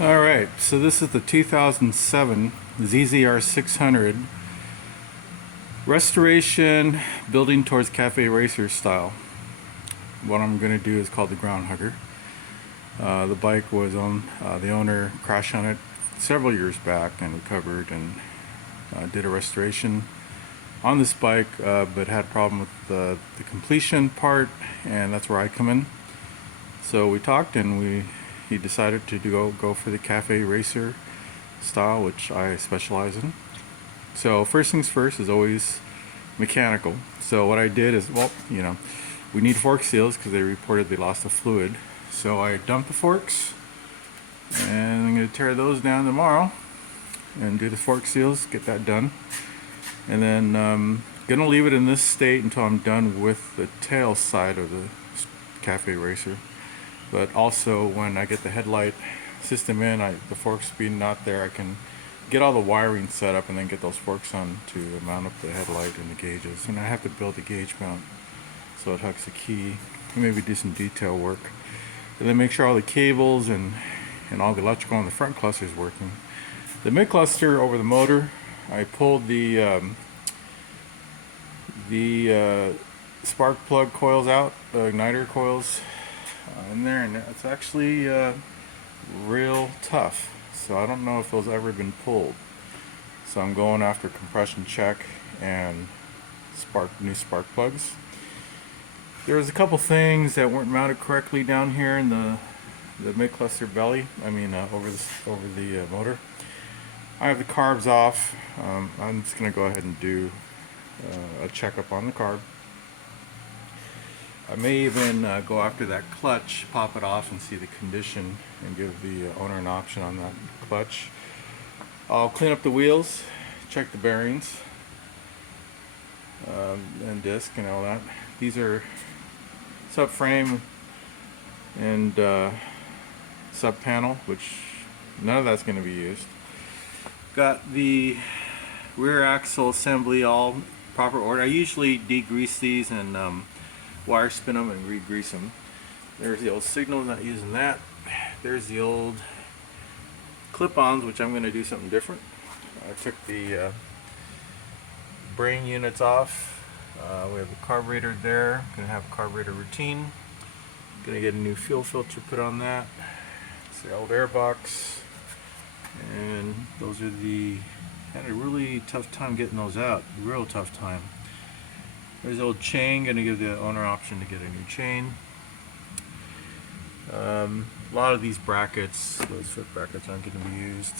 Alright, so this is the 2007 ZZR600 restoration building towards Cafe Racer style. What I'm going to do is called the ground hugger. The bike was on, the owner crashed on it several years back and recovered and did a restoration on this bike, but had a problem with the completion part, and that's where I come in. So we talked and he decided to go for the Cafe Racer style, which I specialize in. So first things first is always mechanical. So what I did is, we need fork seals because they reported they lost the fluid. So I dumped the forks, and I'm going to tear those down tomorrow and do the fork seals, get that done. And then gonna leave it in this state until I'm done with the tail side of the Cafe Racer. But also when I get the headlight system in, the forks being not there, I can get all the wiring set up and then get those forks on to mount up the headlight and the gauges. And I have to build the gauge mount so it hugs the key, and maybe do some detail work. And then make sure all the cables and all the electrical on the front cluster is working. The mid cluster over the motor, I pulled the spark plug coils out, the igniter coils in there, and it's actually real tough. So I don't know if those ever been pulled. So I'm going after compression check and new spark plugs. There was a couple things that weren't mounted correctly down here in the mid cluster belly. Over the motor. I have the carbs off. I'm just going to go ahead and do a checkup on the carb. I may even go after that clutch, pop it off and see the condition and give the owner an option on that clutch. I'll clean up the wheels, check the bearings and disc and all that. These are subframe and sub panel, which none of that's going to be used. Got the rear axle assembly all proper order. I usually degrease these and wire spin them and re-grease them. There's the old signal, not using that. There's the old clip-ons, which I'm going to do something different. I took the brain units off. We have the carburetor there. Going to have a carburetor routine. Going to get a new fuel filter put on that. It's the old air box. And those are had a really tough time getting those out, real tough time. There's the old chain, gonna give the owner option to get a new chain. A lot of these brackets, those foot brackets aren't gonna be used.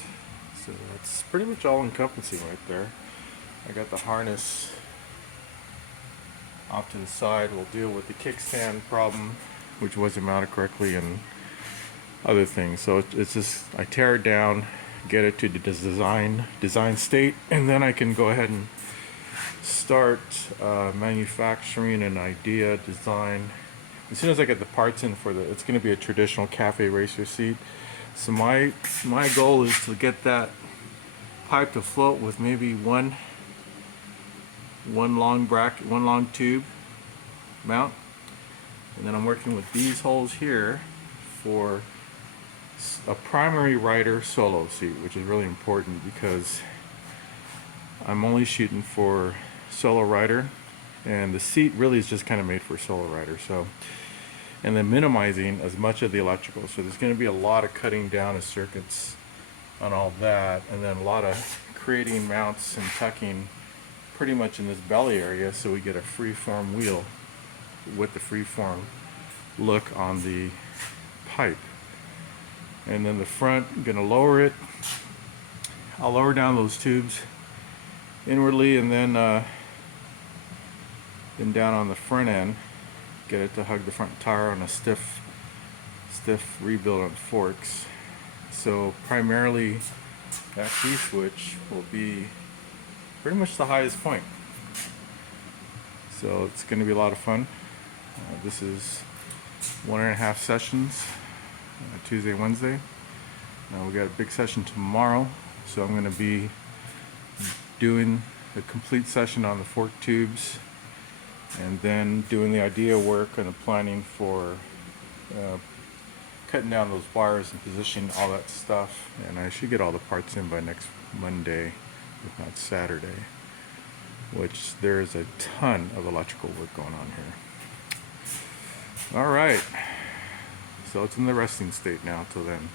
So that's pretty much all encompassing right there. I got the harness off to the side. We'll deal with the kickstand problem, which wasn't mounted correctly, and other things. So it's just, I tear it down, get it to the design state, and then I can go ahead and start manufacturing an idea design. As soon as I get the parts in for it's going to be a traditional Cafe Racer seat. So my goal is to get that pipe to float with maybe one long bracket, one long tube mount, and then I'm working with these holes here for a primary rider solo seat, which is really important because I'm only shooting for solo rider, and the seat really is just kind of made for solo rider. So, and then minimizing as much of the electrical. So there's going to be a lot of cutting down of circuits on all that, and then a lot of creating mounts and tucking pretty much in this belly area, so we get a free-form wheel with the free-form look on the pipe. And then the front, I'm going to lower it. I'll lower down those tubes inwardly, and then down on the front end, get it to hug the front tire on a stiff rebuild on forks. So primarily that T-switch will be pretty much the highest point. So it's going to be a lot of fun. This is 1.5 sessions. Tuesday, Wednesday. We got a big session tomorrow, so I'm going to be doing the complete session on the fork tubes, and then doing the idea work and the planning for cutting down those wires and positioning all that stuff, and I should get all the parts in by next Monday, if not Saturday, which there is a ton of electrical work going on here. All right, so it's in the resting state now till then.